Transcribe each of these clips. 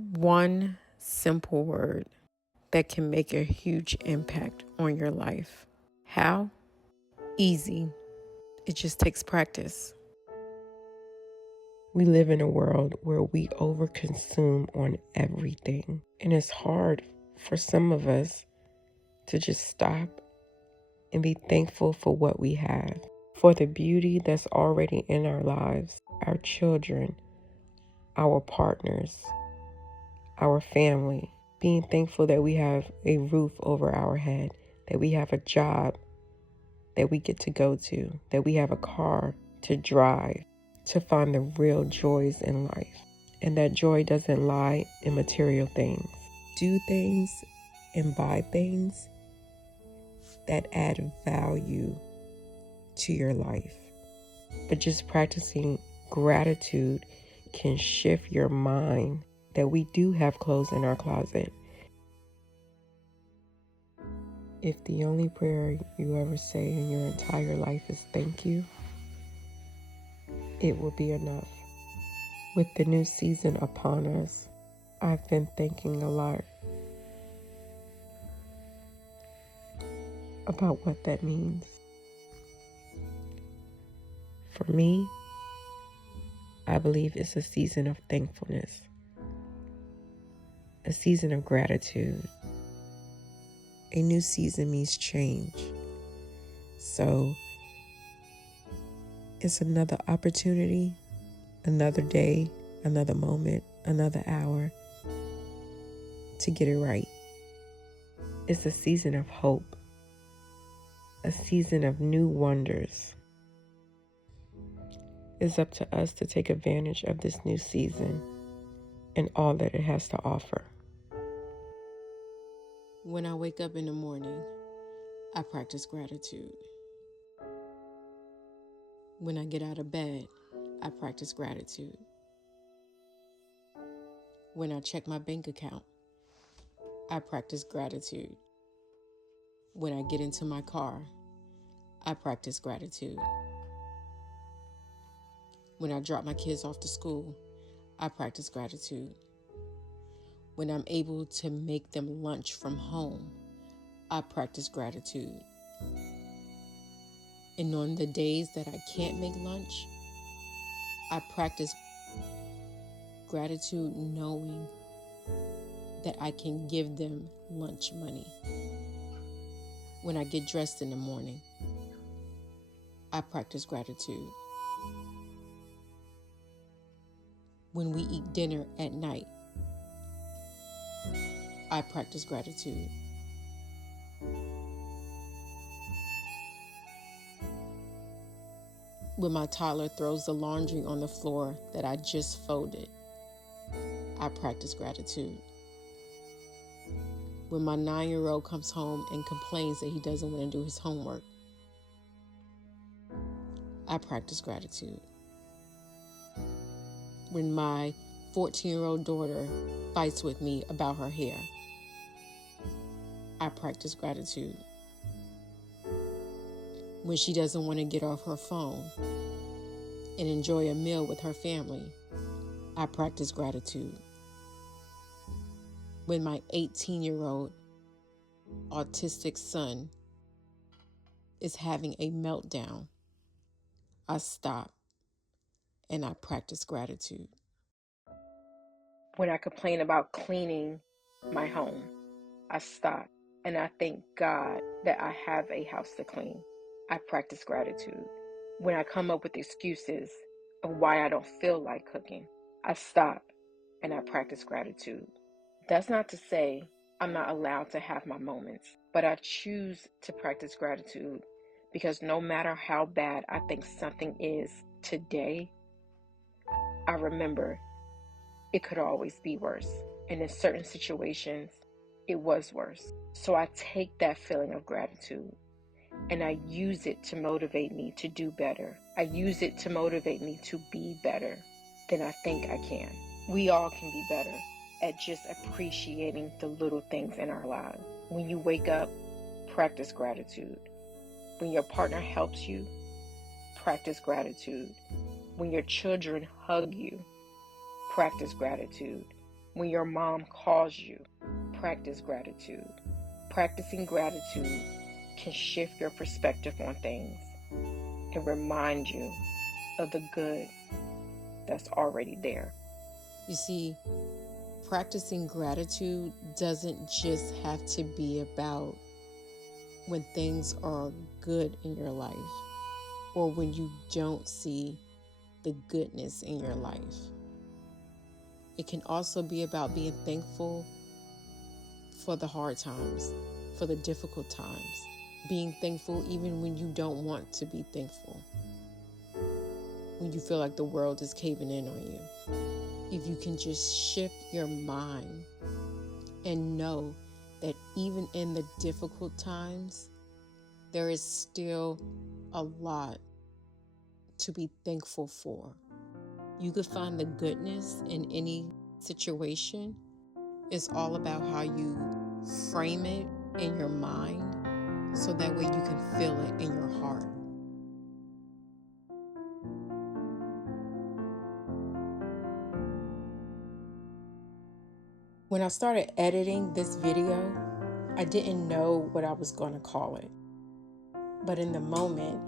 One simple word that can make a huge impact on your life. How? Easy. It just takes practice. We live in a world where we overconsume on everything, and it's hard for some of us to just stop and be thankful for what we have, for the beauty that's already in our lives, our children, our partners, our family, being thankful that we have a roof over our head, that we have a job that we get to go to, that we have a car to drive, to find the real joys in life. And that joy doesn't lie in material things. Do things and buy things that add value to your life. But just practicing gratitude can shift your mind that we do have clothes in our closet. If the only prayer you ever say in your entire life is thank you, it will be enough. With the new season upon us, I've been thinking a lot about what that means. For me, I believe it's a season of thankfulness, a season of gratitude. A new season means change. So it's another opportunity, another day, another moment, another hour to get it right. It's a season of hope, a season of new wonders. It's up to us to take advantage of this new season and all that it has to offer. When I wake up in the morning, I practice gratitude. When I get out of bed, I practice gratitude. When I check my bank account, I practice gratitude. When I get into my car, I practice gratitude. When I drop my kids off to school, I practice gratitude. When I'm able to make them lunch from home, I practice gratitude. And on the days that I can't make lunch, I practice gratitude knowing that I can give them lunch money. When I get dressed in the morning, I practice gratitude. When we eat dinner at night, I practice gratitude. When my toddler throws the laundry on the floor that I just folded, I practice gratitude. When my 9-year-old comes home and complains that he doesn't want to do his homework, I practice gratitude. When my 14-year-old daughter fights with me about her hair, I practice gratitude. When she doesn't want to get off her phone and enjoy a meal with her family, I practice gratitude. When my 18-year-old autistic son is having a meltdown, I stop and I practice gratitude. When I complain about cleaning my home, I stop and I thank God that I have a house to clean. I practice gratitude. When I come up with excuses of why I don't feel like cooking, I stop and I practice gratitude. That's not to say I'm not allowed to have my moments, but I choose to practice gratitude because no matter how bad I think something is today, I remember it could always be worse. And in certain situations, it was worse. So I take that feeling of gratitude and I use it to motivate me to do better. I use it to motivate me to be better than I think I can. We all can be better at just appreciating the little things in our lives. When you wake up, practice gratitude. When your partner helps you, practice gratitude. When your children hug you, practice gratitude. When your mom calls you, practice gratitude. Practicing gratitude can shift your perspective on things and remind you of the good that's already there. You see, practicing gratitude doesn't just have to be about when things are good in your life or when you don't see the goodness in your life. It can also be about being thankful for the hard times, for the difficult times, being thankful even when you don't want to be thankful, when you feel like the world is caving in on you. If you can just shift your mind and know that even in the difficult times, there is still a lot to be thankful for. You could find the goodness in any situation. It's all about how you frame it in your mind so that way you can feel it in your heart. When I started editing this video, I didn't know what I was going to call it. But in the moment,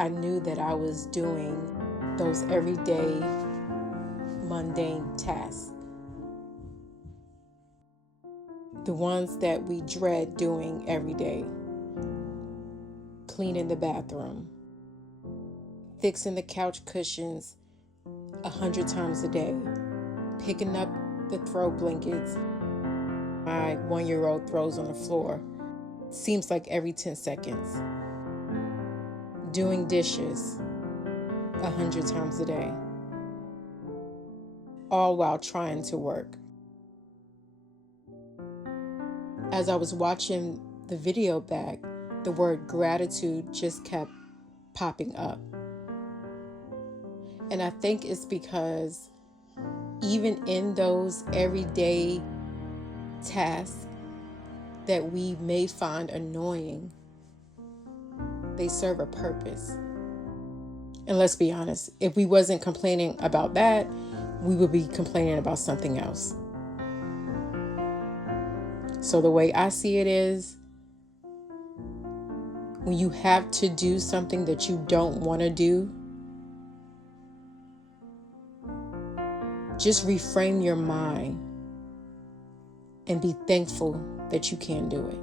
I knew that I was doing those everyday mundane tasks. The ones that we dread doing every day. Cleaning the bathroom. Fixing the couch cushions 100 times a day. Picking up the throw blankets my 1-year-old throws on the floor. Seems like every 10 seconds. Doing dishes 100 times a day. All while trying to work. As I was watching the video back, the word gratitude just kept popping up. And I think it's because even in those everyday tasks that we may find annoying, they serve a purpose. And let's be honest, if we wasn't complaining about that, we would be complaining about something else. So the way I see it is, when you have to do something that you don't want to do, just reframe your mind and be thankful that you can do it.